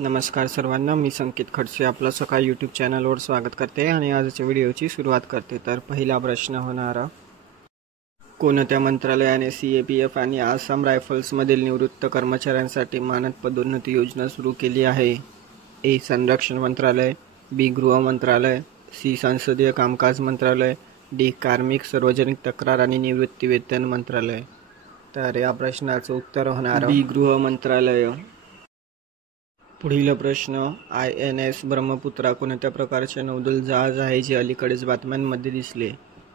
नमस्कार सर्वांना, मी संकेत खडसे आपलं सकाळ यूट्यूब चॅनलवर स्वागत करते आणि आजच्या व्हिडिओची सुरुवात करते। तर पहिला प्रश्न होणार, कोणत्या मंत्रालयाने CAPF आणि आसाम रायफल्समधील निवृत्त कर्मचाऱ्यांसाठी मानद पदोन्नती योजना सुरू केली आहे? ए. संरक्षण मंत्रालय, बी. गृह मंत्रालय, सी. संसदीय कामकाज मंत्रालय, डी. कार्मिक सार्वजनिक तक्रार आणि निवृत्तीवेतन मंत्रालय। तर या प्रश्नाचं उत्तर होणार बी. गृह मंत्रालय। पुढील प्रश्न, INS ब्रह्मपुत्रा कोणत्या प्रकारचे नौदल जहाज आहे जे अलीकडेच बातम्यांमध्ये दिसले?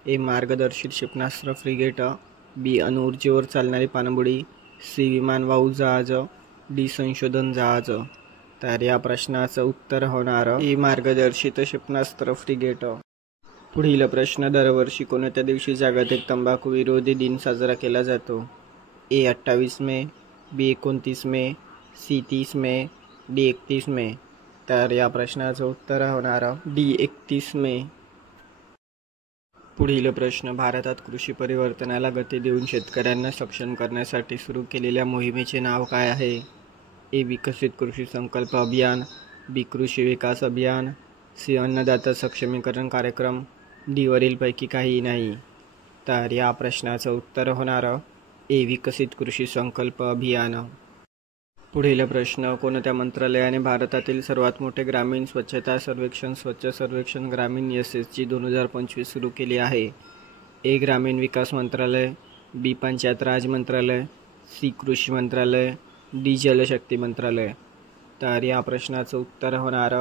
ए. मार्गदर्शित क्षेपणास्त्र फ्रिगेट, बी. अणुऊर्जेवर चालणारी पाणबुडी, सी. विमानवाहू जहाज, डी. संशोधन जहाज। तर या प्रश्नाचं उत्तर होणार ए. मार्गदर्शित क्षेपणास्त्र फ्रिगेट। पुढील प्रश्न, दरवर्षी कोणत्या दिवशी जागतिक तंबाखू विरोधी दिन साजरा केला जातो? ए. 28 मे, बी. 29 मे, सी. 30 मे, डी. 31 मे। तर या प्रश्नाचं उत्तर होणार डी. 31 मे। पुढील प्रश्न, भारतात कृषी परिवर्तनाला गती देऊन शेतकऱ्यांना सक्षम करण्यासाठी सुरू केलेल्या मोहिमेचे नाव काय आहे? ए. विकसित कृषी संकल्प अभियान, बी. कृषी विकास अभियान, सी. अन्नदाता सक्षमीकरण कार्यक्रम, डी. वरीलपैकी काहीही नाही। तर या प्रश्नाचं उत्तर होणार ए. विकसित कृषी संकल्प अभियान। पुढील प्रश्न, कोणत्या मंत्रालयाने भारतातील सर्वात मोठे ग्रामीण स्वच्छता सर्वेक्षण स्वच्छ सर्वेक्षण ग्रामीण SSG 2025 सुरू केले आहे? ए. ग्रामीण विकास मंत्रालय, बी. पंचायत राज मंत्रालय, सी. कृषी मंत्रालय, डी. जलशक्ती मंत्रालय। तर या प्रश्नाचं उत्तर होणार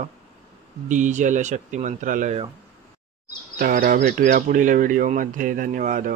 डी. जलशक्ती मंत्रालय। तर भेटूया पुढील व्हिडिओमध्ये। धन्यवाद।